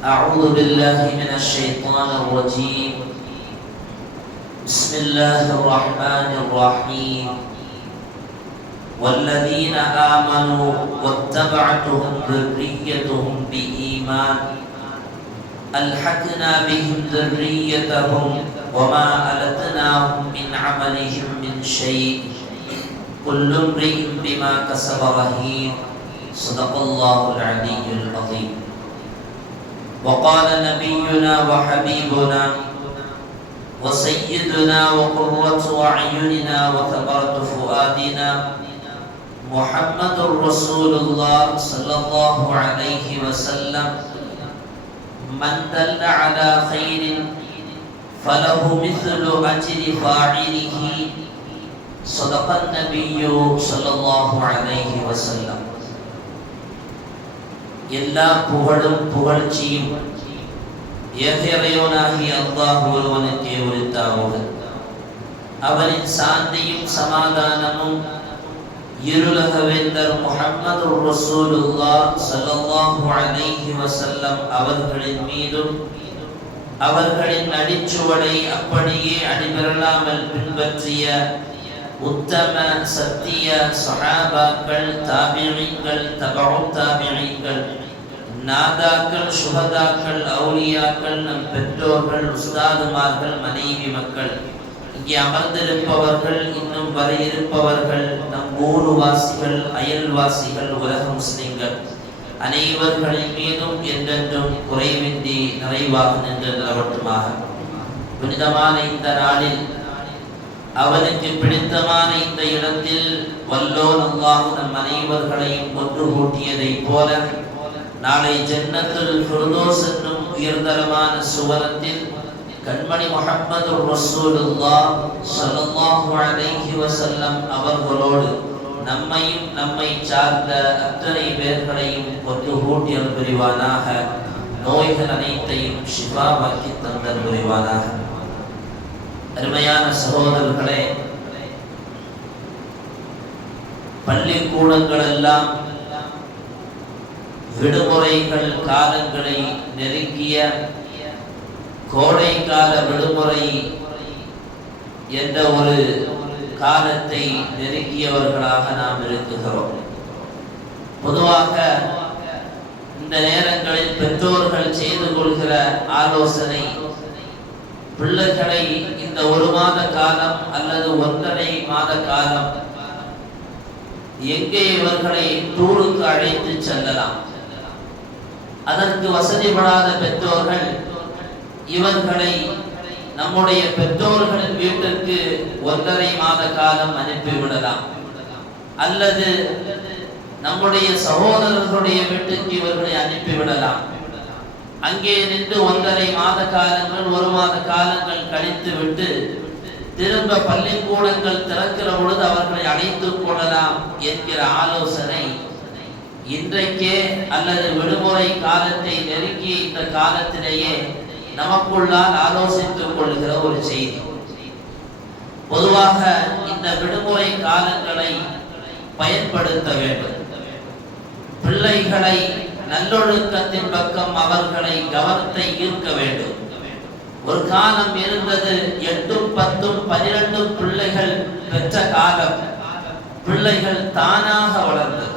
أعوذ بالله من الشيطان الرجيم. بسم الله الرحمن الرحيم. والذين آمنوا واتبعتهم ذريتهم بإيمان. ألحقنا بهم ذريتهم وما ألتناهم من عملهم من شيء. كل امرئ بما كسب رهين. صدق الله العلي العظيم. وقال نبينا وحبيبنا وسيدنا وقرة أعيننا وثمرة فؤادنا محمد رسول الله صلى الله عليه وسلم. من دل على خير فله مثل أجر فاعله. صدق النبي صلى الله عليه وسلم. எல்லா புகழும் புகழ்ச்சியும் ஏகரையோனாகிய அல்லாஹ் ஒருவனுக்கே உரித்தாவுக அவனின் சாந்தியும் சமாதானமும் இருலகவேந்தர் முகமது ரசூலுல்லா ரசூலுல்லாஹ் அலைஹி வஸல்லம் அவர்களின் மீதும் அவர்களின் அடிச்சுவடை அப்படியே அடிபெறலாமல் பின்பற்றிய உத்தம சத்திய சஹாபாக்கள் தாபியீன்கள் தபஉ தாபியீன்கள் நாதாக்கள் சுஹதாக்கள் அவுலியாக்கள் நம் பெற்றோர்கள் உஸ்தாதுமார்கள் மனைவி மக்கள் இங்கே அமர்ந்திருப்பவர்கள் இன்னும் வர இருப்பவர்கள் நம் ஊருவாசிகள் அயல்வாசிகள் உலக முஸ்லிம்கள் அனைவர்களின் மீதும் என்றென்றும் குறைவின்றி நிறைவாக நின்று நிலவட்டுமாக புனிதமான இந்த நாளில் அவனுக்கு பிடித்தமான இந்த இடத்தில் வல்லோன் அல்லாஹ் நம் அனைவர்களையும் ஒன்று கூட்டியதைப் போல நாளை ஜன்னத்துல் ஃபிர்தோஸ் என்னும் உயர்தரமான சுவனத்தில் கண்மணி முகமது ரசூலுல்லா ஸல்லல்லாஹு அலைஹி வஸல்லம் அவர்களோடு நம்மையும் நம்மை சார்ந்த அத்தனை பேர்களையும் ஒன்று கூட்டி புரிவானாக நோய்கள் அனைத்தையும் சிவாவாக்கி தந்தல் புரிவானாக. அருமையான சகோதரர்களே பள்ளிக்கூடங்கள் எல்லாம் விடுமுறைகள் காலங்களை நெருங்கிய கோடை கால விடுமுறை என்ற ஒரு காலத்தை நெருங்கியவர்களாக நாம் இருக்குகிறோம். பொதுவாக இந்த நேரங்களில் பெற்றோர்கள் செய்து கொள்கிற ஆலோசனை பிள்ளைகளை இந்த ஒரு மாத காலம் அல்லது ஒன்றரை மாத காலம் எங்கே இவர்களை டூருக்கு அழைத்து செல்லலாம்? அதற்கு வசதிப்படாத பெற்றோர்கள் இவர்களை நம்முடைய பெற்றோர்களின் வீட்டிற்கு ஒன்றரை மாத காலம் அனுப்பிவிடலாம் அல்லது நம்முடைய சகோதரர்களுடைய வீட்டுக்கு இவர்களை அனுப்பிவிடலாம் அங்கே நின்று ஒன்றரை மாத காலங்கள் ஒரு மாத காலங்கள் கழித்து விட்டு திரும்ப பள்ளிக்கூடங்கள் திறக்கிற பொழுது அவர்களை அழைத்துக் கொள்ளலாம் என்கிற ஆலோசனை. இன்றைக்கே அல்லது விடுமுறை காலத்தை நெருங்கிய இந்த காலத்திலேயே நமக்குள்ளால் ஆலோசித்துக் கொள்கிற ஒரு செய்தி. பொதுவாக இந்த விடுமுறை காலங்களை பயன்படுத்த வேண்டும். பிள்ளைகளை நல்லொழுக்கத்தின் பக்கம் அவர்களை கவனத்தை ஈர்க்க வேண்டும். ஒரு காலம் இருந்தது எட்டும் பத்தும் பனிரெண்டும் பிள்ளைகள் பெற்ற காலம். பிள்ளைகள் தானாக வளர்ந்தது.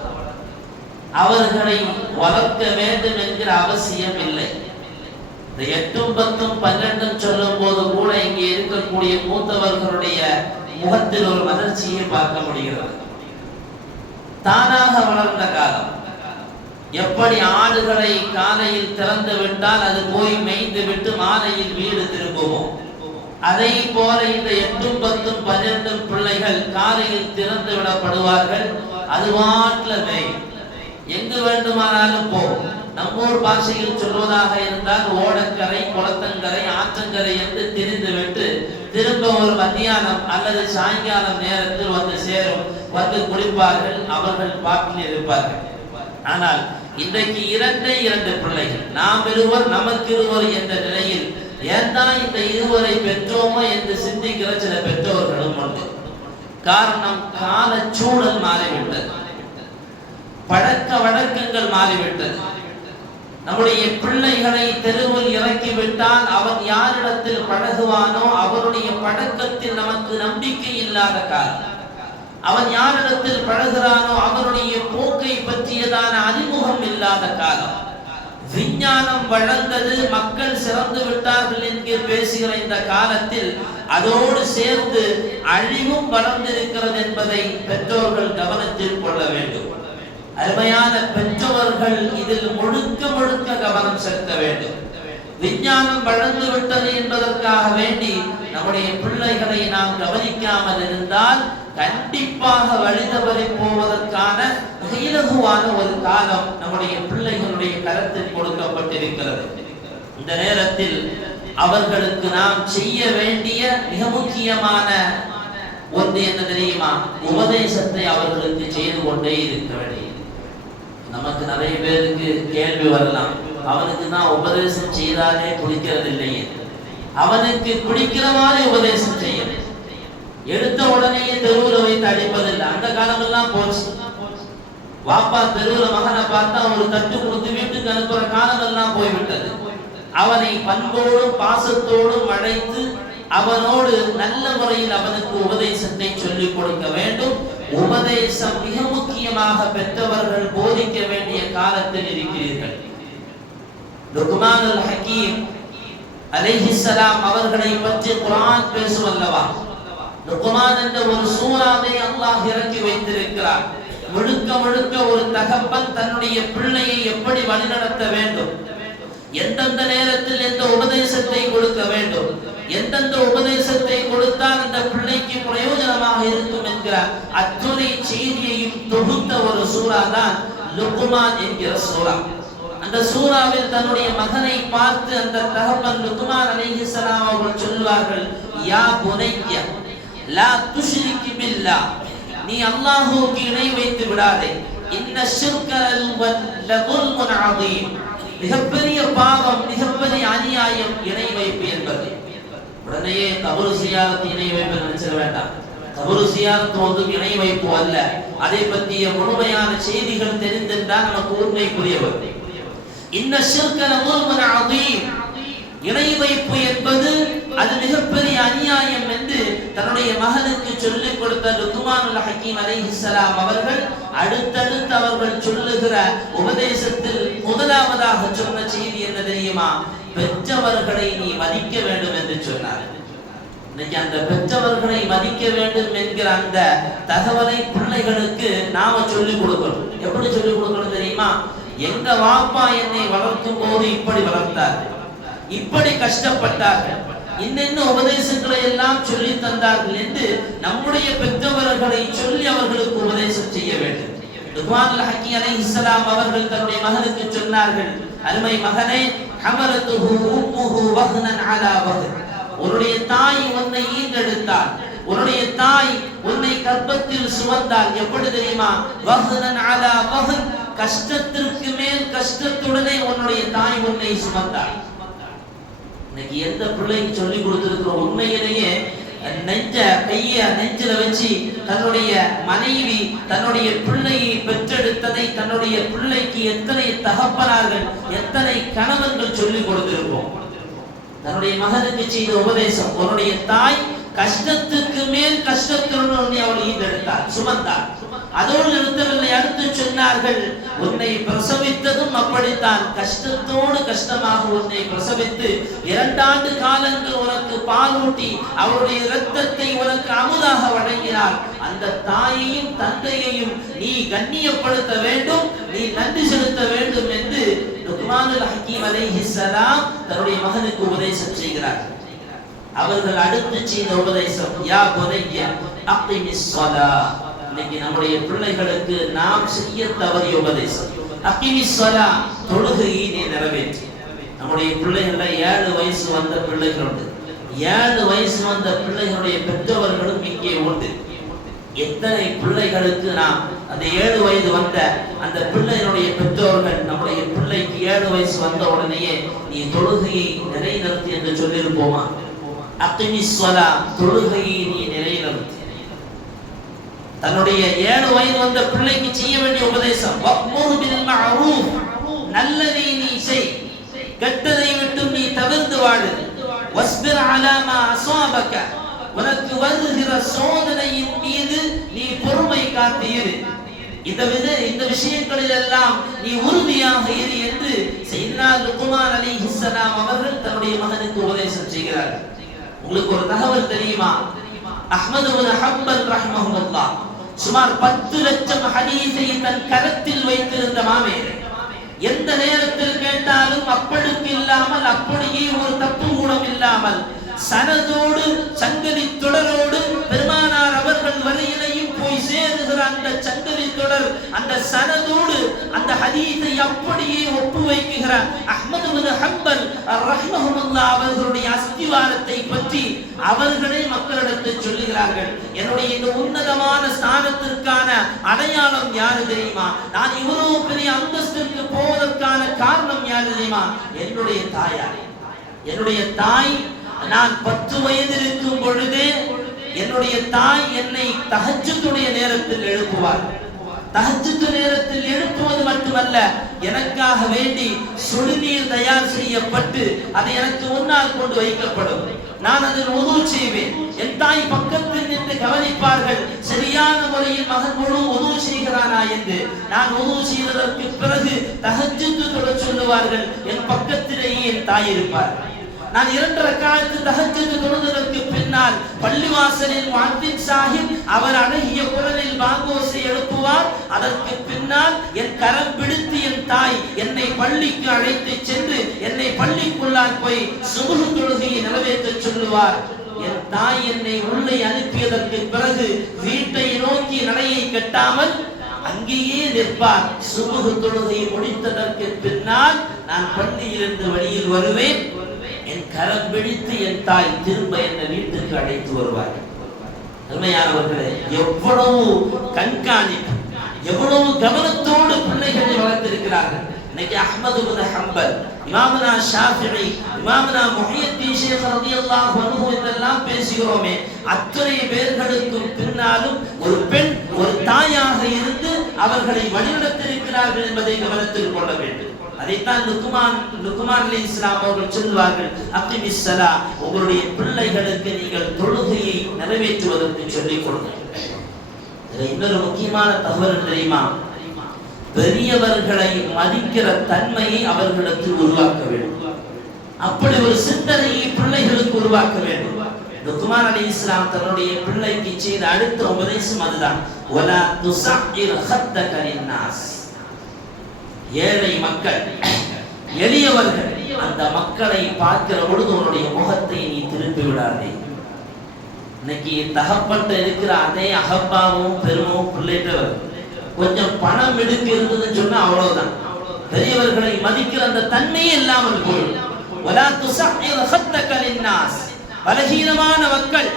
அவர்களை வளர்க்க வேண்டும் என்கிற அவசியம் இல்லை. இந்த எட்டும் பத்தும் பன்னெண்டும் சொல்லும் போது கூட இங்கே இருக்கக்கூடிய மூத்தவர்களுடைய முகத்தில் ஒரு மலர்ச்சியை பார்க்க முடிகிறது. தானாக வளர்ந்த காலம். எப்படி ஆடுகளை காலையில் திறந்து விட்டால் அது போய் மேய்ந்து விட்டு மாலையில் வீடு திரும்புவோம்? அதை போல இந்த எட்டும் பத்தும் பன்னிரண்டும் பிள்ளைகள் காலையில் திறந்து விடப்படுவார்கள். அது வாட்டில மேய். எங்கு வேண்டுமானாலும் போ. நம்மூர் பாஷையில் சொல்வதாக இருந்தால் ஓடக்கரை குளத்தங்கரை ஆற்றங்கரை என்று திரிந்து விட்டு திரும்ப ஒரு மத்தியானம் அல்லது சாயங்காலம் நேரத்தில் வந்து சேரும் வந்து குடிப்பார்கள் அவர்கள் பாட்டில் இருப்பார்கள். ஆனால் இன்றைக்கு இரண்டே இரண்டு பிள்ளைகள். நாம் இருவர் நமக்கு இருவர் என்ற நிலையில் ஏன் தான் இந்த இருவரை பெற்றோமோ என்று சிந்திக்கிற சில பெற்றோர்களும் உண்டு. காரணம் கால சூழல் மாறிவிட்டது. பழக்க வழக்கங்கள் மாறிவிட்டது. நம்முடைய பிள்ளைகளை தெருவில் இறக்கிவிட்டால் அவன் யாரிடத்தில் பழகுவானோ அவருடைய பழக்கத்தில் நமக்கு நம்பிக்கை இல்லாத காரணம் அவன் யாரிடத்தில் பழகிறானோ அவனுடைய போக்கை பற்றியதான அறிமுகம் இல்லாத காலம். விஞ்ஞானம் வளர்ந்தது மக்கள் சிறந்து விட்டார்கள் என்கிற பேசுகிற இந்த காலத்தில் அதோடு சேர்ந்து அழிவும் வளர்ந்திருக்கிறது என்பதை பெற்றோர்கள் கவனத்தில் கொள்ள வேண்டும். அருமையான பெற்றவர்கள் இதில் முழுக்க முழுக்க கவனம் செலுத்த வேண்டும். விஞ்ஞானம் வளர்ந்து விட்டது என்பதற்காக வேண்டி நம்முடைய பிள்ளைகளை நாம் கவனிக்காமல் இருந்தால் கண்டிப்பாக வழி போவதற்கான மிகலகுவான ஒரு காலம் நம்முடைய பிள்ளைகளுடைய கருத்தில் கொடுக்கப்பட்டிருக்கிறது. இந்த நேரத்தில் அவர்களுக்கு நாம் செய்ய வேண்டிய மிக முக்கியமான ஒன்று என்ன தெரியுமா? உபதேசத்தை அவர்களுக்கு செய்து கொண்டே இருக்க வேண்டியது. நமக்கு நிறைய பேருக்கு கேள்வி வரலாம். அவனுக்கு தான் உபதேசம் செய்தாலே பிடிக்கிறது இல்லையே அவனுக்கு பிடிக்கிற மாதிரி உபதேசம் செய்யணும் எடுத்த உடனேயே தெருவுல வைத்து அடிப்பதில்லை. அந்த காலமெல்லாம் போச்சு. வாப்பா தெருவுல மகனை பார்த்தா ஒரு தட்டு கொடுத்து வீட்டுக்கு அனுப்புற காலம் எல்லாம் போய்விட்டது. அவனை பண்போடும் பாசத்தோடும் அழைத்து அவனோடு நல்ல முறையில் அவனுக்கு உபதேசத்தை சொல்லிக் கொடுக்க வேண்டும். உபதேசம் மிக முக்கியமாக பெற்றவர்கள் போதிக்க வேண்டிய காலத்தில் இருக்கிறீர்கள். ஹக்கீம் அலைஹிஸ்ஸலாம் அவர்களை பற்றி குரான் பேசும் அல்லவா லுக்மான் என்ற ஒரு சூறாவை அல்லாஹ் இறக்கி வைத்திருக்கிறார் முழுக்க முழுக்க ஒரு தகப்பன் தன்னுடைய பிள்ளையை எப்படி வழிநடத்த வேண்டும்? எந்தெந்த நேரத்தில் எந்த உபதேசத்தை கொடுக்க வேண்டும்? எந்தெந்த உபதேசத்தை கொடுத்தால் அந்த பிள்ளைக்கு பிரயோஜனமாக இருக்கும் என்கிற அத்துணை செய்தியையும் தொகுத்த ஒரு சூறா தான் லுக்குமான் என்கிற சூறா. அந்த சூறாவில் தன்னுடைய மகனை பார்த்து அந்த தகப்பன் லுக்குமான் அலைஹிஸ்ஸலாம் அவர்கள் சொல்வார்கள் யா புனைய லா துஷ்ரிகி பில்லா நீ அல்லாஹ்வுக்கு இணை வைத்து விடாதே. இன்ன ஷிர்கல் லதுல்முன் அதீம் மிகப்பெரிய பாவம் மிகப்பெரிய அநியாயம் இணை வைப்பு என்பது. உடனே கபரு சியாரத்து இணை வைப்பு நினைச்சிட வேண்டாம். கபரு சியாரத்து வந்து இணை வைப்பு அல்ல. அதை பற்றிய முழுமையான செய்திகள் தெரிந்திருந்தால் நமக்கு உண்மை புரிய இன்ன ஷிர்கல முல்முன் அதீம் இணை வைப்பு என்பது அது மிகப்பெரிய அநியாயம் என்று தன்னுடைய மகனுக்கு சொல்லிக் கொடுத்த லுக்மானுல் ஹக்கீம் அலைஹிஸ்ஸலாம் அவர்கள் அடுத்தடுத்து அவர்கள் சொல்லுகிற உபதேசத்தில் முதலாவதாக சொன்ன செய்தி என்ன தெரியுமா? பெற்றவர்களை நீ மதிக்க வேண்டும் என்று சொன்னார். இன்னைக்கு அந்த பெற்றவர்களை மதிக்க வேண்டும் என்கிற அந்த தகவலை பிள்ளைகளுக்கு நாம சொல்லிக் கொடுக்கணும். எப்படி சொல்லிக் கொடுக்கணும் தெரியுமா? எங்க வாப்பா என்னை வளர்க்கும் போது இப்படி வளர்த்தார்? இப்படி கஷ்டப்பட்டார்கள் இன்னென்ன உபதேசங்களை எல்லாம் சொல்லி தந்தார்கள் என்று நம்முடைய பெற்றவர்களை சொல்லி அவர்களுக்கு உபதேசம் செய்ய வேண்டும். லுக்மான் ஹக்கி அலைஹிஸ்ஸலாம் அவர்கள் தன்னுடைய மகனுக்கு சொன்னார்கள் அருமை மகனே ஹமரத்துஹு உம்முஹு வஹ்னன் அலா வஹ்ன். உன்னுடைய தாய் உன்னை ஈன்றெடுத்தாள். உன்னுடைய தாய் உன்னை கர்ப்பத்தில் சுமந்தாள். எப்படி தெரியுமா? வஹ்னன் அலா வஹ்ன். கஷ்டத்திற்கு மேல் கஷ்டத்துடனே உன்னுடைய தாய் உன்னை சுமந்தாள். இன்னைக்கு எந்த பிள்ளைக்கு சொல்லி கொடுத்திருக்கிற உண்மையிலேயே நெஞ்ச கைய நெஞ்சில வச்சு தன்னுடைய மனைவி தன்னுடைய பிள்ளையை பெற்றெடுத்ததை தன்னுடைய பிள்ளைக்கு எத்தனை தகப்பனார்கள் எத்தனை கணவன்கள் சொல்லி கொடுத்திருக்கோம் தன்னுடைய மகனுக்கு செய்த உபதேசம் உன்னுடைய தாய் கஷ்டத்துக்கு மேல் கஷ்டத்துடன் அவள் ஈந்தெடுத்தார் சுமந்தார் அதோடு நிறுத்தவில்லை அடுத்து சொன்னார்கள் உன்னை பிரசவித்ததும் அப்படித்தான். கஷ்டத்தோடு கஷ்டமாக உன்னை பிரசவித்து இரண்டாண்டு காலங்கள் உனக்கு பாலூட்டி அவருடைய இரத்தத்தை உனக்கு அமுதாக வழங்கினார். அந்த தாயையும் தந்தையையும் நீ கண்ணியப்படுத்த வேண்டும் நீ நன்றி செலுத்த வேண்டும் என்று லுக்மானுல் ஹக்கீம் அலைஹிஸ்ஸலாம் தன்னுடைய மகனுக்கு உபதேசம் செய்கிறார். அவர்கள் அடுத்து செய்த உபதேசம் யா புனைய அப்படின்னு ஸலா. இன்னைக்கு நம்முடைய பிள்ளைகளுக்கு நாம் செய்ய தவறிய உபதேசம். அக்கிமிஸ் சொலா தொழுகையை நீ நிறைவேற்று. நம்முடைய பிள்ளைகள ஏழு வயசு வந்த பிள்ளைகள் உண்டு. ஏழு வயசு வந்த பிள்ளைகளுடைய பெற்றவர்களும் இங்கே உண்டு. எத்தனை பிள்ளைகளுக்கு நாம் அந்த ஏழு வயது வந்த அந்த பிள்ளையினுடைய பெற்றோர்கள் நம்முடைய பிள்ளைக்கு ஏழு வயசு வந்த உடனேயே நீ தொழுகையை நிலைநிறுத்தி என்று சொல்லியிருப்போமா? அக்கிமிஸ்வலா தொழுகையை நீ தன்னுடைய ஏழு வயது வந்த பிள்ளைக்கு செய்ய வேண்டிய உபதேசம். நல்லதை நீ செய். கெட்டதை விட்டு நீ தவிர்த்து வாழு. வஸ்பிர் அலாமா மா உனக்கு வருகிற சோதனையின் மீது நீ பொறுமை காத்து இரு. இந்த வித இந்த விஷயங்களில் எல்லாம் நீ உறுதியாக இரு என்று செய்தனா அலி ஹிஸ்ஸலாம் அவர்கள் தன்னுடைய மகனுக்கு உபதேசம் செய்கிறார்கள். உங்களுக்கு ஒரு தகவல் தெரியுமா? அஹ்மது ஹம்பல் ரஹ்மஹுல்லா சுமார் பத்து லட்சம் ஹதீஸை தன் கரத்தில் வைத்திருந்த மாமேர். எந்த நேரத்தில் கேட்டாலும் அப்பழுக்கு இல்லாமல் அப்படியே ஒரு தப்பு கூடம் இல்லாமல் சனதோடு சங்கதி தொடரோடு பெருமானா அவர்கள் வரையிலையும் போய் சேருகிற அந்த சங்கலி தொடர் அந்த சனதோடு அந்த ஹதீஸை அப்படியே ஒப்பு வைக்குகிறார் அஹ்மது பின் ஹம்பல் ரஹ்மஹுல்லா அவர்களுடைய அஸ்திவாரத்தை பற்றி அவர்களே மக்களிடத்தை சொல்லுகிறார்கள். என்னுடைய இந்த உன்னதமான ஸ்தானத்திற்கான அடையாளம் யாரு தெரியுமா? நான் இவ்வளவு பெரிய அந்தஸ்திற்கு போவதற்கான காரணம் யாரு தெரியுமா? என்னுடைய தாயார். என்னுடைய தாய் நான் பத்து வயதில் இருக்கும் பொழுதே என்னுடைய தாய் என்னை தகச்சத்துடைய நேரத்தில் எழுப்புவார். தஹஜ்ஜுத்து நேரத்தில் எழுப்புவது மட்டுமல்ல எனக்காக வேண்டி சுடுநீர் தயார் செய்யப்பட்டு அது எனக்கு முன்னால் கொண்டு வைக்கப்படும். நான் அதில் உதவு செய்வேன். என் தாய் பக்கத்தில் நின்று கவனிப்பார்கள் சரியான முறையில் மகன் முழு உதவு செய்கிறானா என்று. நான் உதவு செய்ததற்கு பிறகு தஹஜ்ஜுத்து தொட சொல்லுவார்கள் என் பக்கத்திலேயே என் தாய் இருப்பார். நான் இரண்டு ரக்காயத்து தஹஜ்ஜுத் தொழுதற்கு பின்னால் பள்ளிவாசலில் வாத்தின் சாஹிப் அவர் அழகிய குரலில் வாங்கோசை எழுப்புவார். அதற்கு பின்னால் என் கரம் பிடித்து என் தாய் என்னை பள்ளிக்கு அழைத்து சென்று என்னை பள்ளிக்குள்ளால் போய் சுபுகு தொழுகையை நிறைவேற்ற சொல்லுவார். என் தாய் என்னை உள்ளே அனுப்பியதற்கு பிறகு வீட்டை நோக்கி நடையை கட்டாமல் அங்கேயே நிற்பார். சுமூக தொழுகையை முடித்ததற்கு பின்னால் நான் பள்ளியிலிருந்து வழியில் வருவேன். என் கரம் பிடித்து என் தாய் திரும்ப என்னை வீட்டுக்கு அழைத்து வருவார். அருமையானவர்களே எவ்வளவு கண்காணிப்பு எவ்வளவு கவனத்தோடு பிள்ளைகளை வளர்த்திருக்கிறார்கள். இன்னைக்கு அஹ்மது பின் ஹம்பல் இமாமனா ஷாஃபிஈ இமாமனா முஹியத்தீன் ஷேக் ரலியல்லாஹு அன்ஹு என்றெல்லாம் பேசுகிறோமே. அத்தனை பேர்களுக்கும் பின்னாலும் ஒரு பெண் ஒரு தாயாக இருந்து அவர்களை வழிநடத்திருக்கிறார்கள் என்பதை கவனத்தில் கொள்ள வேண்டும். அதைத்தான் லுக்குமான் லுக்குமான் அலி இஸ்லாம் அவர்கள் சொல்லுவார்கள் அப்திமிஸ் உங்களுடைய பிள்ளைகளுக்கு நீங்கள் தொழுகையை நிறைவேற்றுவதற்கு சொல்லிக் கொடுங்க இன்னொரு முக்கியமான தகவல் தெரியுமா? பெரியவர்களை மதிக்கிற தன்மையை அவர்களுக்கு உருவாக்க வேண்டும். அப்படி ஒரு சிந்தனையை பிள்ளைகளுக்கு உருவாக்க வேண்டும். லுக்குமான் அலி இஸ்லாம் தன்னுடைய பிள்ளைக்கு செய்த அடுத்த உபதேசம் அதுதான். வலா துஸஇர் ஹத்தக நாஸ் ஏழை மக்கள் எளியவர்கள் அந்த மக்களை பார்க்கிற பொழுது உன்னுடைய முகத்தை நீ திருப்பி விடாதே. இன்னைக்கு தகப்பட்ட இருக்கிற அதே அகப்பாவும் பெருமும் பிள்ளைட்டவர் கொஞ்சம் பணம் எடுக்க இருந்ததுன்னு சொன்னா அவ்வளவுதான். பெரியவர்களை மதிக்கிற அந்த தன்மையே இல்லாமல் போயிடும். பலகீனமான மக்கள்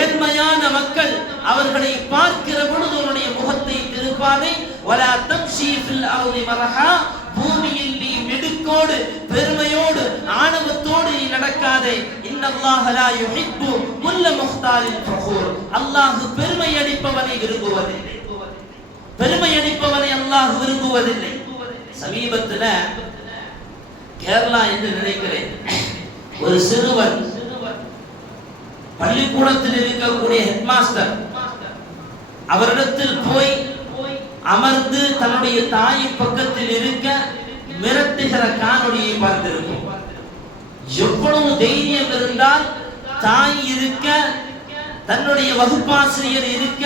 ஏழ்மையான மக்கள் அவர்களை பார்க்கிற பொழுது உன்னுடைய முகத்தை திருப்பாதே. வலா தம்ஷி ஃபில் அர்தி மரஹா பூமியில் நீ மிடுக்கோடு பெருமையோடு ஆணவத்தோடு நீ நடக்காதே. இன்னல்லாஹ லா யுஹிப்பு குல்ல முஹ்தாலின் ஃபஹூர் அல்லாஹ் பெருமை அடிப்பவனை விரும்புவதில்லை. பெருமை அடிப்பவனை அல்லாஹ் விரும்புவதில்லை. சமீபத்துல கேரளா என்று நினைக்கிறேன். ஒரு சிறுவன் பள்ளிக்கூடத்தில் இருக்கக்கூடிய ஹெட்மாஸ்டர் அவரிடத்தில் போய் அமர்ந்து தன்னுடைய தாயின் பக்கத்தில் இருக்க மிரட்டுகிற காணொலியை பார்த்திருக்கும் எவ்வளவு தைரியம் இருந்தால் தாய் இருக்க தன்னுடைய வகுப்பாசிரியர் இருக்க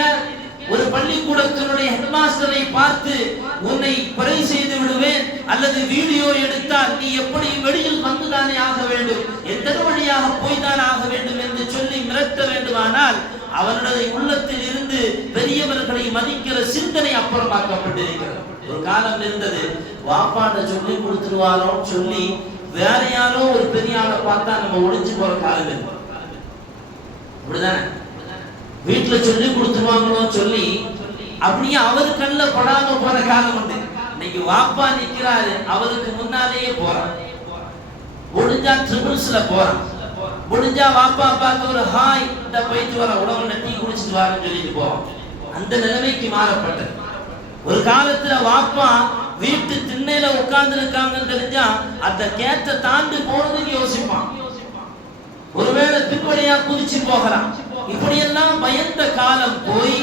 ஒரு பள்ளிக்கூடத்தினுடைய ஹெட்மாஸ்டரை பார்த்து உன்னை கொலை செய்து விடுவேன் அல்லது வீடியோ எடுத்தால் நீ எப்படி வெளியில் வந்துதானே ஆக வேண்டும்? எந்த வழியாக போய்தான் ஆக வேண்டும் என்று சொல்லி மிரட்ட வேண்டுமானால் அவனுடைய உள்ளத்தில் இருந்து பெரியவர்களை மதிக்கிற சிந்தனை அப்புறமாக்கப்பட்டிருக்கிறது. ஒரு காலம் இருந்தது. வாப்பாட்ட சொல்லி கொடுத்துருவாரோன்னு சொல்லி வேற யாரோ ஒரு பெரிய ஆளை பார்த்தா நம்ம ஒளிஞ்சு போற காலம் இருக்கும் அப்படிதானே வீட்டுல சொல்லி கொடுத்துருவாங்களோ சொல்லி அப்படியே அவரு கண்ணுல படாம போற காலம் உண்டு. இன்னைக்கு வாப்பா நிக்கிறாரு அவருக்கு முன்னாலேயே போறான். ஒழிஞ்சா ட்ரிபிள்ஸ்ல போறான். முடிஞ்சா வாப்பா அப்பாவுக்கு ஒரு ஹாய் இந்த போயிட்டு வர உடம்புல டீ குடிச்சிட்டு வாருன்னு சொல்லிட்டு போவோம் அந்த நிலைமைக்கு மாறப்பட்டது. ஒரு காலத்துல வாப்பா வீட்டு திண்ணையில உட்கார்ந்து இருக்காங்கன்னு தெரிஞ்சா அந்த கேட்ட தாண்டி போனதுக்கு யோசிப்பான். ஒருவேளை திருப்படியா குதிச்சு போகலாம். இப்படியெல்லாம் பயந்த காலம் போய்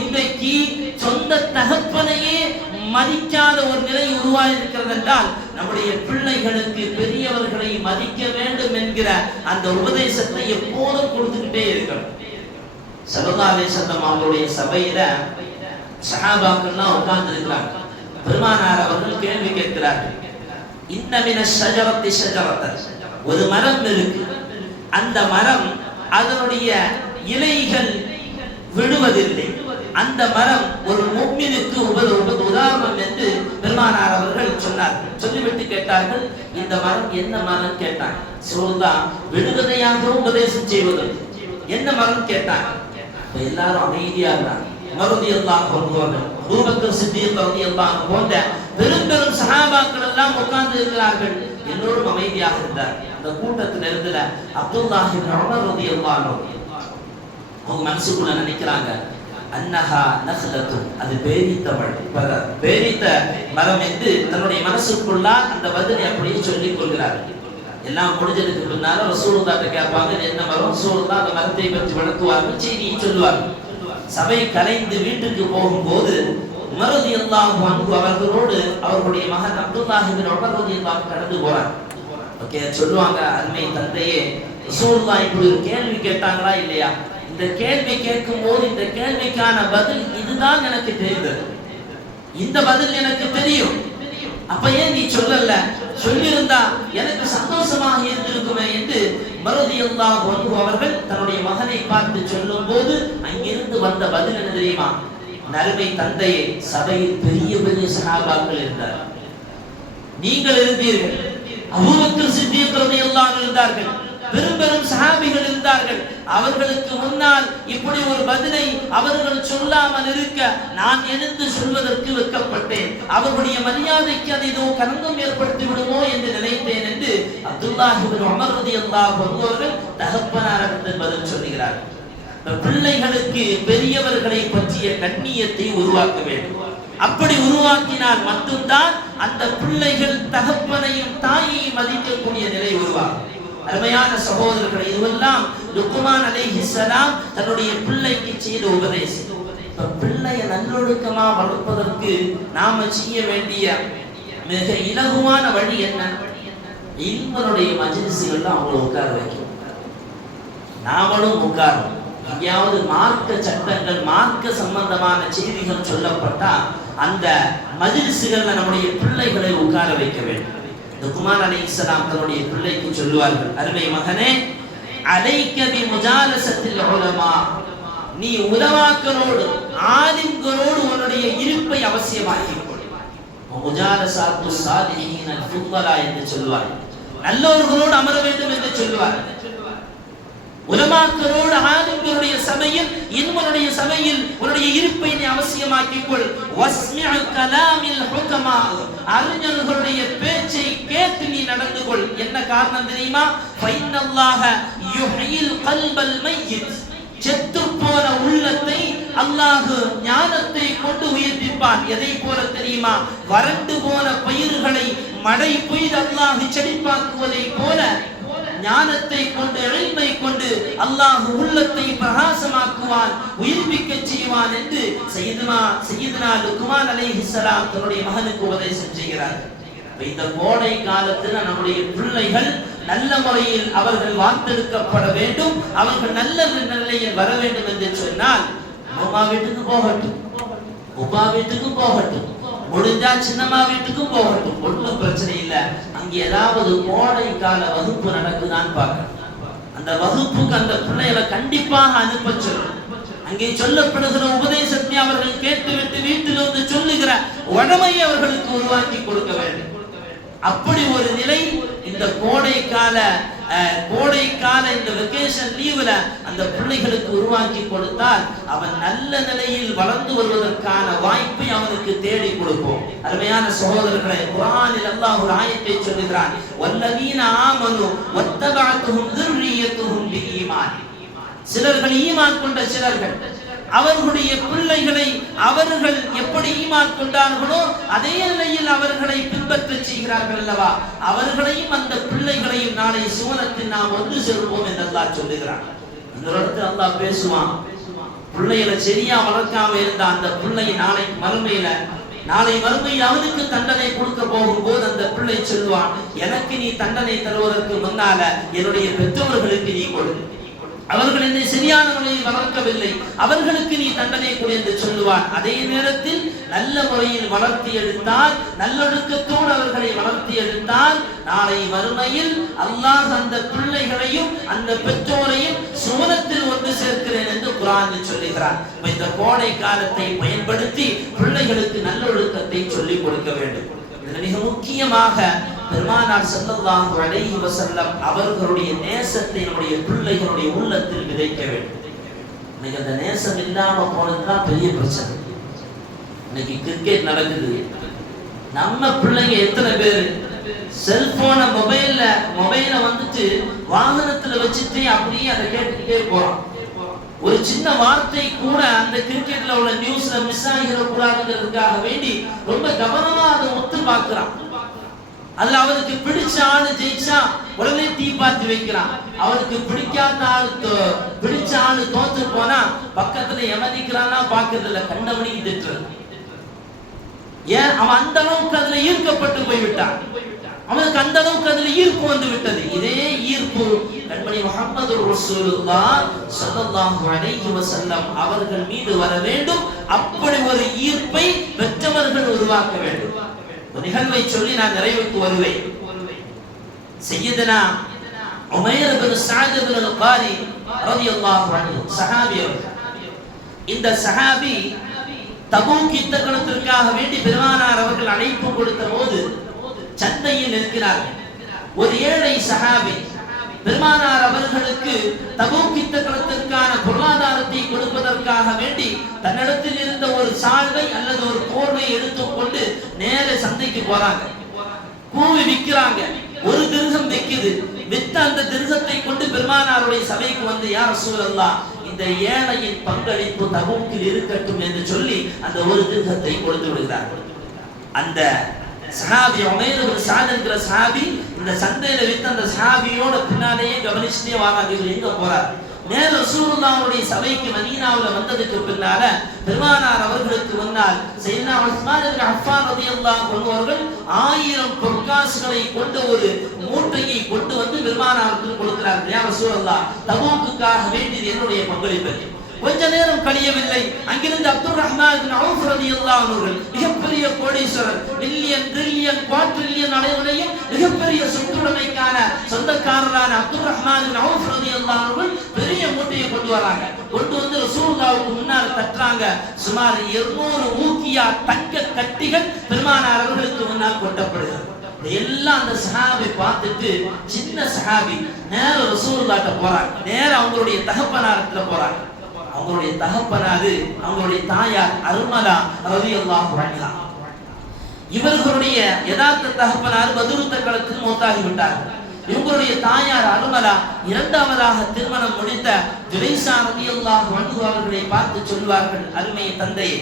இன்றைக்கு சொந்த தகப்பனையே மதிக்காத ஒரு நிலை உருவாகி இருக்கிறது என்றால் நம்முடைய பிள்ளைகளுக்கு பெரியவர்களை மதிக்க வேண்டும் என்கிற அந்த உபதேசத்தை எப்போதும் கொடுத்துக்கிட்டே இருக்கணும். சபதாலே சந்தம் அவங்களுடைய சபையில சஹாபாக்கள்லாம் உட்கார்ந்து இருக்கிறாங்க பெருமானார் அவர்கள் கேள்வி கேட்கிறார்கள். இன்னமின ஷஜரத்தி ஷஜரத்தன். ஒரு மரம் இருக்கு. அந்த மரம் அதனுடைய இலைகள் விடுவதில்லை. அந்த மரம் ஒரு முக்மினுக்கு உபத உபத உதாரணம் என்று பெருமானார் அவர்கள் சொன்னார்கள் சொல்லிவிட்டு கேட்டார்கள் இந்த மரம் என்ன மரம் கேட்டான் சோதா விடுவதையாக உபதேசம் செய்வது என்ன மரம் கேட்டான் அப்ப எல்லாரும் அமைதியா இருந்தாங்க. மருதி எல்லாம் கொள்வார்கள் பூபக்கர் சித்தியர் ரதி எல்லாம் போன்ற பெரும் பெரும் சஹாபாக்கள் எல்லாம் உட்கார்ந்து இருக்கிறார்கள். எல்லோரும் அமைதியாக இருந்தார். அந்த கூட்டத்தில் இருந்த அப்துல்லாஹி உமர் ரதி எல்லாம் அவங்க மனசுக்குள்ள நினைக்கிறாங்க அன்னஹா நஹ்லத்தும் அது பேரித்த மரம் பேரித்த மரம் என்று தன்னுடைய மனசுக்குள்ளா அந்த பதிலை அப்படியே சொல்லிக் கொள்கிறார். எல்லாம் முடிஞ்சதுக்கு பின்னால ரசூலுல்லாட்ட கேட்பாங்க என்ன மரம்? ரசூலுல்லா அந்த மரத்தை பற்றி வளர்த்துவார்கள் செய்தியை சொல்லுவார்கள். சபை கலைந்து வீட்டுக்கு போகும்போது உமரதி எல்லாம் அன்பு அவர்களோடு அவர்களுடைய மகன் அப்துல்லாஹிபின் உமரதி எல்லாம் கடந்து போறார். ஓகே சொல்லுவாங்க அண்மை தந்தையே ரசூலுல்லா இப்படி ஒரு கேள்வி கேட்டாங்களா இல்லையா? இந்த கேள்வி கேட்கும் போது இந்த கேள்விக்கான பதில் இதுதான் எனக்கு தெரிந்தது. இந்த பதில் எனக்கு தெரியும். அப்ப ஏன் நீ சொல்லல? சொல்லியிருந்தா எனக்கு சந்தோஷமாக இருந்திருக்குமே என்று மருதி வந்து அவர்கள் தன்னுடைய மகனை பார்த்து சொல்லும் போது அங்கிருந்து வந்த பதில் என்ன தெரியுமா? நறுமை தந்தையை சபையில் பெரிய பெரிய சகாபாக்கள் இருந்தார் நீங்கள் இருந்தீர்கள் அபூபக்கர் சித்திக் ரலியல்லாஹு இருந்தார்கள். பெரும் பெரும் சஹாபிகள் இருந்தார்கள். அவர்களுக்கு முன்னால் இப்படி ஒரு பதிலை அவர்கள் சொல்லாமல் இருக்க நான் எழுந்து சொல்வதற்கு வெக்கப்பட்டேன் அவர்களுடைய மரியாதைக்கு அது ஏதோ கலந்தம் ஏற்படுத்தி விடுமோ என்று நினைத்தேன் என்று அப்துல்லாஹிபின் அமர்வதி ரலியல்லாஹு அன்ஹு அவர்கள் பதில் சொல்லுகிறார்கள் பிள்ளைகளுக்கு பெரியவர்களை பற்றிய கண்ணியத்தை உருவாக்க வேண்டும். அப்படி உருவாக்கினால் மட்டும்தான் அந்த பிள்ளைகள் தகப்பனையும் தாயையும் மதிக்கக்கூடிய நிலை உருவாகும். அருமையான சகோதரர்கள் இதுவெல்லாம் லுக்குமான் அலைஹிஸ்ஸலாம் தன்னுடைய பிள்ளைக்கு செய்த உபதேசம். இப்ப பிள்ளைய நல்லொழுக்கமா வளர்ப்பதற்கு நாம செய்ய வேண்டிய மிக இலகுவான வழி என்ன? இன்பனுடைய மஜிலிசுகள்ல அவங்களை உட்கார வைக்கும் நாமளும் உட்காரும் எங்கேயாவது மார்க்க சட்டங்கள் மார்க்க சம்பந்தமான செய்திகள் சொல்லப்பட்டா அந்த மஜிலிசுகள்ல நம்முடைய பிள்ளைகளை உட்கார வைக்க வேண்டும். லுக்மான் அலை இஸ்லாம் தன்னுடைய பிள்ளைக்கு சொல்லுவார்கள் அருமை மகனே அலைக்கபி முஜாலசத்தில் உலமா. நீ உலமாக்களோடு ஆலிம்களோடு உன்னுடைய இருப்பை அவசியமாக்கி முஜாலசாத்து சாலிஹீன் என்று சொல்வார் நல்லவர்களோடு அமர வேண்டும் என்று சொல்வார் உலமாக்களோடு ஆலிம்களுடைய சபையில் இன்னொருடைய சபையில் உன்னுடைய இருப்பை நீ அவசியமாக்கிக் கொள் வஸ்மிஅ கலாமில் அறிஞர்களுடைய பேச்சை கேட்டு நீ நடந்து கொள் என்ன காரணம் தெரியுமா? பைனல்லாக யுஹில் கல்பல் மையித். செத்து போன உள்ளத்தை அல்லாஹு ஞானத்தை கொண்டு உயிர்ப்பிப்பான். எதை போல தெரியுமா? வறண்டு போன பயிர்களை மழை பெய்து அல்லாஹு செழிப்பாக்குவதை போல ஞானத்தை கொண்டு எளிமை கொண்டு அல்லாஹ் உள்ளத்தை பிரகாசமாக்குவான் உயிர்ப்பிக்க செய்வான் என்று செய்தனா செய்யுதுனா அலை அலைஹிஸ்ஸலாம் தன்னுடைய மகனுக்கு உபதேசம் செய்கிறார். இந்த கோடை காலத்தில் நம்முடைய பிள்ளைகள் நல்ல முறையில் அவர்கள் வார்த்தெடுக்கப்பட வேண்டும் அவர்கள் நல்ல நிலையில் வர வேண்டும் என்று சொன்னால் அம்மா வீட்டுக்கு போகட்டும். உமா வீட்டுக்கு போகட்டும். முடிஞ்சா சின்னம்மா வீட்டுக்கும் போகட்டும். ஒன்றும் பிரச்சனை இல்லை. அங்கே ஏதாவது கோடை கால வகுப்பு நடக்குதான்னு பார்க்கணும். அந்த வகுப்புக்கு அந்த பிள்ளைகளை கண்டிப்பாக அனுப்ப சொல்லணும். அங்கே சொல்லப்படுகிற உபதேசத்தை அவர்கள் கேட்டுவிட்டு வீட்டிலிருந்து வந்து சொல்லுகிற உடமையை அவர்களுக்கு உருவாக்கி கொடுக்க வேண்டும். அப்படி ஒரு நிலை இந்த கோடைக்கால கோடைக்கால இந்த வெக்கேஷன் லீவ்ல அந்த பிள்ளைகளுக்கு உருவாக்கி கொடுத்தால் அவன் நல்ல நிலையில் வளர்ந்து வருவதற்கான வாய்ப்பை அவனுக்கு தேடி கொடுப்போம். அருமையான சகோதரர்களை குரானில் அல்லாஹ் ஒரு ஆயத்தை சொல்லுகிறான் வல்லவீன ஆமனு ஒத்தகாத்துகும் துர்ரியத்துகும் ஈமான். சிலர்கள் ஈமான் கொண்ட சிலர்கள் அவர்களுடைய பிள்ளைகளை அவர்கள் எப்படி ஈமான் கொண்டார்களோ அதே நிலையில் அவர்களை பின்பற்றச் செய்கிறார்கள் அல்லவா? அவர்களையும் அந்த பிள்ளைகளையும் நாளை சுவனத்தில் நாம் ஒன்று செல்வோம் என்று அல்லா சொல்லுகிறான். இந்த இடத்துல பேசுவான். பிள்ளைகளை சரியா வளர்க்காம இருந்த அந்த பிள்ளை நாளை மறுமையில நாளை மறுமையில் அவனுக்கு தண்டனை கொடுக்க போகும்போது அந்த பிள்ளை சொல்வான் எனக்கு நீ தண்டனை தருவதற்கு முன்னால என்னுடைய பெற்றோர்களுக்கு நீ கொடு. அவர்கள் என்னை சரியான முறையில் வளர்க்கவில்லை. அவர்களுக்கு நீ தண்டனை கொடு என்று சொல்லுவான். அதே நேரத்தில் நல்ல முறையில் வளர்த்தி எடுத்தால் நல்லொழுக்கத்தோடு அவர்களை வளர்த்தி எடுத்தால் நாளை வறுமையில் அல்லாஹ் அந்த பிள்ளைகளையும் அந்த பெற்றோரையும் சுவனத்தில் ஒன்று சேர்க்கிறேன் என்று குரான் சொல்லுகிறார் இந்த கோடை காலத்தை பயன்படுத்தி பிள்ளைகளுக்கு நல்லொழுக்கத்தை சொல்லிக் கொடுக்க வேண்டும். இதுல மிக முக்கியமாக பெருமானார் செல்லல்லாம் அலைஹி வசல்லம் அவர்களுடைய நேசத்தை நம்முடைய பிள்ளைகளுடைய உள்ளத்தில் விதைக்க வேண்டும். இன்னைக்கு அந்த நேசம் இல்லாம போனதுதான் பெரிய பிரச்சனை. இன்னைக்கு கிரிக்கெட் நடக்குது. நம்ம பிள்ளைங்க எத்தனை பேர்? செல்போனை மொபைல்ல மொபைல வந்துட்டு வாகனத்துல வச்சுட்டு அப்படியே அதை கேட்டுக்கிட்டே போறோம். ஒரு சின்ன வார்த்தை கூட அந்த கிரிக்கெட்ல உள்ள நியூஸ்ல மிஸ் ஆகிற கூடாதுங்கிறதுக்காக வேண்டி ரொம்ப கவனமா அதை ஒத்து பார்க்கிறான். அதுல அவனுக்கு பிடிச்ச ஆளு ஜெயிச்சா உடனே தீ பார்த்து வைக்கிறான் அவனுக்கு பிடிக்காத பிடிச்சான்னு பிடிச்ச ஆளு தோத்து போனா பக்கத்துல எமதிக்கிறான்னா பாக்குறது இல்ல கண்டவனையும் திட்டுறது. ஏன்? அவன் அந்த அளவுக்கு அதுல ஈர்க்கப்பட்டு போய்விட்டான். அவனுக்கு அந்த அளவுக்கு அதுல ஈர்ப்பு வந்து விட்டது. இதே ஈர்ப்பு கண்மணி முகமது ரசூலுல்லா சல்லல்லாஹு அலைஹி வஸல்லம் அவர்கள் மீது வர வேண்டும். அப்படி ஒரு ஈர்ப்பை பெற்றவர்கள் உருவாக்க வேண்டும். ஒரு நிகழ்வை சொல்லி நான் நிறைவுக்கு வருவேன். சையதுனா உமைர் பின் சஅத் பின் காரி ரலியல்லாஹு அன்ஹு சஹாபி இந்த சஹாபி தபூக் யுத்தகலத்திற்காக வேண்டி பெருமானார் அவர்கள் அழைப்பு கொடுத்த போது சந்தையில் நிற்கிறார் ஒரு ஏழை சஹாபி பெருமானார் அவர்களுக்கு தபூக் யுத்தகலத்திற்கான பொருளாதாரத்தை கொடுப்பதற்காக வேண்டி தன்னிடத்தில் இருந்த ஒரு சால்வை அல்லது ஒரு போர்வை எடுத்துக்கொண்டு நேர சந்தைக்கு போறாங்க. கூவி விக்கிறாங்க ஒரு திருகம் விக்குது வித்த அந்த திருகத்தை கொண்டு பெருமானாருடைய சபைக்கு வந்து யார் சூழல்லா இந்த ஏழையின் பங்களிப்பு தபூக்கில் இருக்கட்டும் என்று சொல்லி அந்த ஒரு திருகத்தை கொடுத்து விடுகிறார். அந்த சஹாபி உமைர் ஒரு சாத் என்கிற சஹாபி இந்த சந்தையில வித்த அந்த சஹாபியோட பின்னாலேயே கவனிச்சுட்டே வராங்க எங்க போறார்? நேர ரசூலுல்லாஹ்வுடைய சபைக்கு மதீனாவில் வந்ததுக்கு பின்னால பெருமானார் அவர்களுக்கு முன்னால் செய்தா உஸ்மான் இப்னு அஃபான் ரலியல்லாஹு அன்ஹு அவர்கள் ஆயிரம் பொற்காசுகளை கொண்ட ஒரு மூட்டையை கொண்டு வந்து பெருமானாருக்கு கொடுக்கிறார் யா ரசூலல்லாஹ் தபூக்குக்காக வேண்டியது என்னுடைய பங்களிப்பு. கொஞ்ச நேரம் கழியவில்லை. அங்கிருந்து அப்துல் ரஹ்மான் இப்னு அவர்கள் மிகப்பெரிய கோடீஸ்வரர் மில்லியன் ட்ரில்லியன் குவாட்ரில்லியன் அளவுலையும் மிகப்பெரிய சொத்துடைமைக்கான சொந்தக்காரரான அப்துல் ரஹ்மான் இப்னு அவர்கள் பெரிய மூட்டையை கொண்டு வராங்க. கொண்டு வந்து ரசூல்லாவுக்கு முன்னால் தட்டுறாங்க. சுமார் 200 ஊக்கியா தங்க கட்டிகள் பெருமானார் அவர்களுக்கு முன்னால் கொட்டப்படுகிறது. எல்லாம் அந்த சஹாபி பார்த்துட்டு சின்ன சஹாபி நேர ரசூல்லாட்ட போறாங்க. நேர அவங்களுடைய தகப்பனாரத்துல போறாங்க. அவங்களுடைய தகப்பனாது அவங்களுடைய தாயார் அருமலா ரலியல்லாஹு அன்ஹா. இவர்களுடைய யதார்த்த தகப்பனார் பதுருத்த களத்தில் மூத்தாகி விட்டார்கள் இவங்களுடைய தாயார் அருமலா இரண்டாவதாக திருமணம் முடித்த ஜுலைசா ரலியல்லாஹு அன்ஹு அவர்களை பார்த்து சொல்வார்கள் அருமை தந்தையே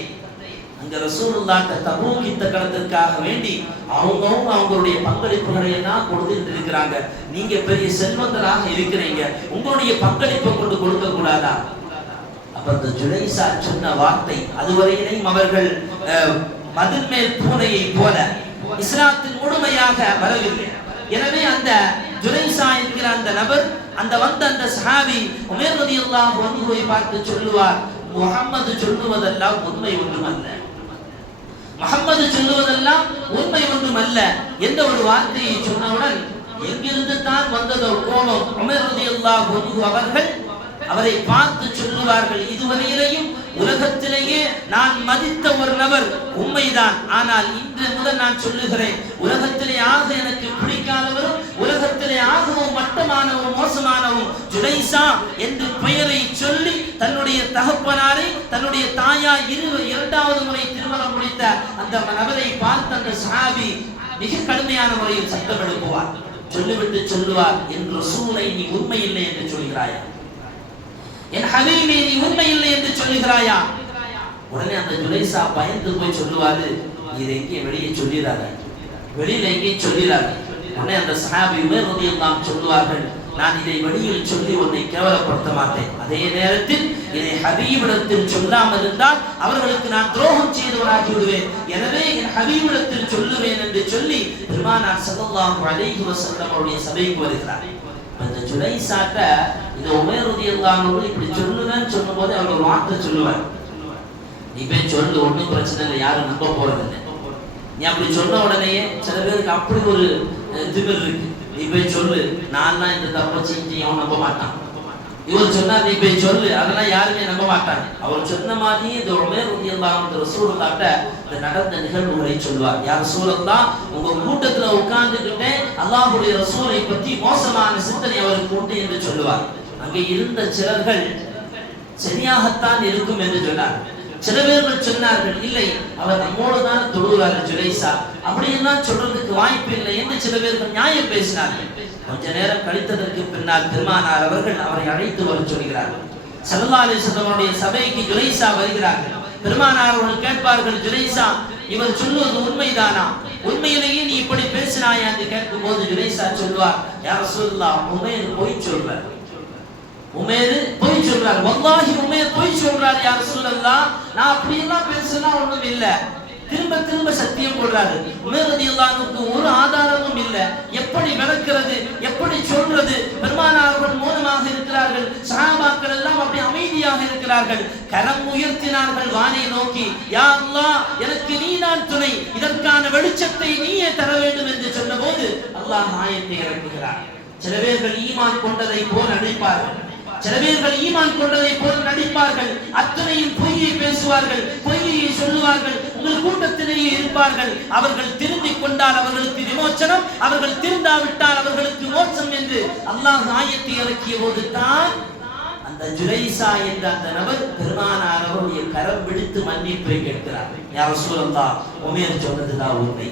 அங்க ரசூலுல்லாட்ட தபூக் யுத்த களத்திற்காக வேண்டி அவங்கவும் அவங்களுடைய பங்களிப்புகளை எல்லாம் கொடுத்துட்டு இருக்கிறாங்க நீங்க பெரிய செல்வந்தராக இருக்கிறீங்க. உங்களுடைய பங்களிப்பை கொண்டு கொடுக்க கூடாதா அந்த ஜுலைசா சொன்ன வார்த்தை அதுவரையிலையும் அவர்கள் அஹ், மதில் மேல் பூனையை போல இஸ்லாத்தின் முழுமையாக வரவில்லை. எனவே அந்த ஜுலைசா என்கிற அந்த நபர் அந்த வந்த அந்த சஹாபி உமேர் அல்லாஹ் போய் பார்த்து சொல்லுவார் முகம்மது சொல்லுவதெல்லாம் உண்மை ஒன்றுமல்ல. முகம்மது சொல்லுவதெல்லாம் உண்மை ஒன்றும் அல்ல ஒரு வார்த்தையை சொன்னவுடன் எங்கிருந்து தான் வந்ததோ கோபம்? உமர் ரதி அல்லாஹ் அவர்கள் அவரை பார்த்து சொல்லுவார்கள் இதுவரையிலையும் உலகத்திலேயே நான் மதித்த ஒரு நபர் உண்மைதான். ஆனால் இன்று முதல் நான் சொல்லுகிறேன் உலகத்திலே ஆக எனக்கு பிடிக்காதவரும் உலகத்திலே ஆகவும் மட்டமானவும் மோசமானவும் ஜுலைசா என்று பெயரை சொல்லி தன்னுடைய தகப்பனாரை தன்னுடைய தாயா இரு இரண்டாவது முறை திருமணம் முடித்த அந்த நபரை பார்த்த அந்த சஹாபி மிக கடுமையான முறையில் சத்தம் எழுப்புவார். சொல்லிவிட்டு சொல்லுவார் என்று ரசூலை நீ உண்மை இல்லை என்று சொல்கிறாயா? என் ஹபீபே நீ உண்மை இல்லை என்று சொல்லுகிறாயா? உடனே அந்த ஜுலைசா பயந்து போய் சொல்லுவாரு இதை எங்கேயும் வெளியே சொல்லிடாத. வெளியில எங்கேயும் சொல்லிடாத. உடனே அந்த சஹாபி உமர் ரலியல்லாஹு சொல்லுவார்கள் நான் இதை வெளியில் சொல்லி உன்னை கேவலப்படுத்த மாட்டேன். அதே நேரத்தில் இதை ஹபீபிடத்தில் சொல்லாமல் இருந்தால் அவர்களுக்கு நான் துரோகம் செய்தவனாகி விடுவேன். எனவே என் ஹபீபிடத்தில் சொல்லுவேன் என்று சொல்லி பெருமானார் ஸல்லல்லாஹு அலைஹி வஸல்லம் அவருடைய சபைக்கு வருகிறார். அந்த ஜுலை சாட்ட இந்த உமேர் ரலியல்லாஹு இப்படி சொல்லுவேன்னு சொல்லும்போது அவங்க ஒரு வார்த்தை சொல்லுவார். நீ போய் சொல்லு ஒன்றும் பிரச்சனை இல்லை யாரும் நம்ப போறதில்லை. நீ அப்படி சொன்ன உடனேயே சில பேருக்கு அப்படி ஒரு திமிர் இருக்கு. நீ போய் சொல்லு நான் தான் இந்த தப்பை செஞ்சு அவன் நம்ப மாட்டான். இவர் சொன்னார் நீ போய் சொல்லு அதெல்லாம் யாருமே நம்ப மாட்டாங்க. அவர் சொன்ன மாதிரி இந்த உமேர் ரலியல்லாஹு ரசூலுல்லாஹ்ட்ட இந்த நடந்த நிகழ்வுகளை சொல்வார் யார் ரசூலுல்லாஹ் உங்க கூட்டத்துல உட்கார்ந்துகிட்டே அல்லாஹ்வுடைய ரசூலை பத்தி மோசமான சிந்தனை அவருக்கு உண்டு என்று சொல்லுவார். அங்கே இருந்த சிலர்கள் சரியாகத்தான் இருக்கும் என்று சொன்னார். சில பேர்கள் சொன்னார்கள் இல்லை அவர் நம்மோடு தான் தொழுகிறார் ஜுலைசா. அப்படியெல்லாம் சொல்றதுக்கு வாய்ப்பு இல்லை என்று சில பேர்கள் நியாயம் பேசினார்கள். கொஞ்ச நேரம் கழித்ததற்கு பின்னால் பெருமானார் அவர்கள் அவரை அழைத்து வர சொல்கிறார்கள். ஸல்லல்லாஹு அலைஹி சபைக்கு ஜுலைசா வருகிறார்கள். பெருமானார் அவர்கள் கேட்பார்கள் ஜுலைசா இவர் சொல்லுவது உண்மைதானா? உண்மையிலேயே நீ இப்படி பேசினாயா? என்று கேட்கும்போது ஜுலைசா சொல்வார் யார் சொல்லலாம் உமேரு பொய் சொல்றார் உமேரு பொய் சொல்றார். வல்லாஹி உமேர் பொய் சொல்றார் யார் சொல்லலாம் நான் அப்படி எல்லாம் பேசுனா ஒண்ணும் இல்லை. திரும்ப திரும்ப சத்தியம் போடுறாரு உமேர் ரலியல்லாஹுக்கு ஒரு ஆதாரமும் இல்லை. எப்படி விளக்குறது எப்படி சொல்றது? பெருமானார்கள் மௌனமாக இருக்கிறார்கள். சகாபாக்கள் எல்லாம் அப்படி அமைதியாக இருக்கிறார்கள். கரம் உயர்த்தினார்கள் வானை நோக்கி யா அல்லாஹ் எனக்கு நீதான் துணை. இதற்கான வெளிச்சத்தை நீயே தர வேண்டும் என்று சொன்னபோது அல்லாஹ் ஆயத்தை இறங்குகிறார் சில பேர்கள் ஈமான் கொண்டதை போல் நடிப்பார்கள். சில பேர்கள் ஈமான் கொண்டதை போல் நடிப்பார்கள். அத்தனையும் பொய்யை பேசுவார்கள். பொய்யை சொல்லுவார்கள். உங்கள் கூட்டத்திலேயே இருப்பார்கள். அவர்கள் திருந்திக் கொண்டால் அவர்களுக்கு விமோச்சனம் அவர்கள் திருந்தாவிட்டால் அவர்களுக்கு மோட்சம் என்று அல்லாஹ் ஆயத்தை இறக்கிய போது தான் அந்த ஜுலைசா என்ற அந்த நபர் பெருமானார் அவருடைய கரம் பிடித்து மன்னிப்பை கேட்கிறார்கள் யார் சூழல்லா உமேர் சொன்னதுதான் உண்மை.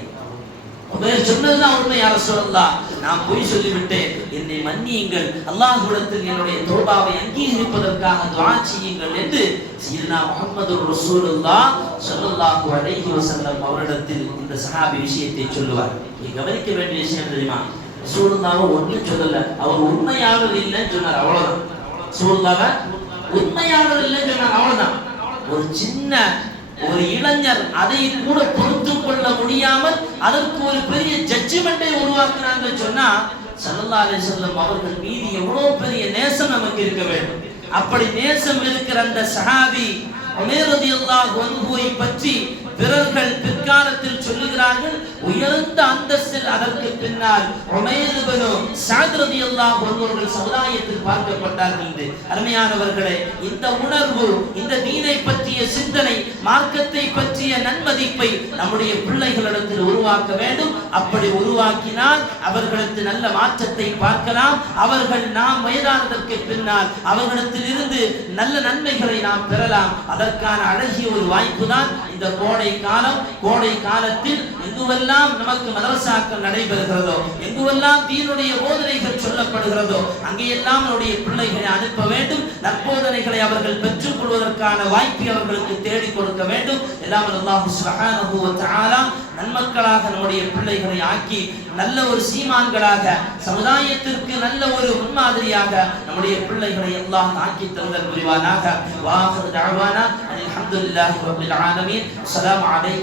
உமேர் சொன்னதுதான் உண்மை யார சொல்லலாம் நான் பொய் சொல்லிவிட்டேன். என்னை மன்னியுங்கள். அல்லாஹ்விடத்தில் என்னுடைய தோபாவை அங்கீகரிப்பதற்காக துவா செய்யுங்கள் என்று சீனா முகமது ரசூலுல்லா சொல்லல்லாஹு அலைஹி வசல்லம் அவரிடத்தில் இந்த சஹாபி விஷயத்தை சொல்லுவார். நீ கவனிக்க வேண்டிய விஷயம் தெரியுமா? ரசூலுல்லாஹ் ஒன்றும் சொல்லல. அவர் உண்மையாளர் இல்லைன்னு சொன்னார். அவ்வளவுதான். ரசூலுல்லாஹ் உண்மையாளர் இல்லைன்னு சொன்னார். அவ்வளவுதான். ஒரு சின்ன ஒரு இளைஞர் அதை கூட பொறுத்து கொள்ள முடியாமல் அதற்கு ஒரு பெரிய ஜட்ஜ்மெண்டை உருவாக்குறாங்க சொன்னா ஸல்லல்லாஹு அலி செல்லம் அவர்கள் மீது எவ்வளவு பெரிய நேசம் நமக்கு இருக்க வேண்டும். அப்படி நேசம் இருக்கிற அந்த சஹாபி உமேர் பற்றி பிறர்கள் பிற்காலத்தில் சொல்லுகிறார்கள். உயர்ந்த அந்தஸ்தில் அதற்கு பின்னால் உமேர் இப்னு சஅத் ரலியல்லாஹு சமுதாயத்தில் பார்க்கப்பட்டார்கள் என்று. அருமையானவர்களே இந்த உணர்வு இந்த தீனை பற்றிய சிந்தனை மார்க்கத்தை பற்றிய நன்மதிப்பை நம்முடைய பிள்ளைகளிடத்தில் உருவாக்க வேண்டும். அப்படி உருவாக்கினால் அவர்களுக்கு நல்ல மாற்றத்தை பார்க்கலாம். அவர்கள் நாம் வயதானதற்கு பின்னால் அவர்களிடத்தில் இருந்து நல்ல நன்மைகளை நாம் பெறலாம். அதற்கு அதற்கான அழகிய ஒரு வாய்ப்பு தான் இந்த கோடை காலம் கோடை காலத்தில் எங்குவெல்லாம் நமக்கு மதரசாக்கள் நடைபெறுகிறதோ எங்குவெல்லாம் தீனுடைய போதனைகள் சொல்லப்படுகிறதோ அங்கேயெல்லாம் நம்முடைய பிள்ளைகளை அனுப்ப வேண்டும். நற்போதனைகளை அவர்கள் பெற்றுக் கொள்வதற்கான வாய்ப்பை அவர்களுக்கு தேடிக் கொடுக்க வேண்டும். எல்லாம் அல்லாஹு வ தஆலா நன்மக்களாக நம்முடைய பிள்ளைகளை ஆக்கி நல்ல ஒரு சீமான்களாக சமுதாயத்திற்கு நல்ல ஒரு முன்மாதிரியாக நம்முடைய பிள்ளைகளை எல்லாம் ஆக்கி தந்தல் புரிவானாக. வாஹர் தாழ்வானா அலமதுல்லாஹி ரப்பில் ஆலமீன். அஸ்ஸலாமு அலைக்கும்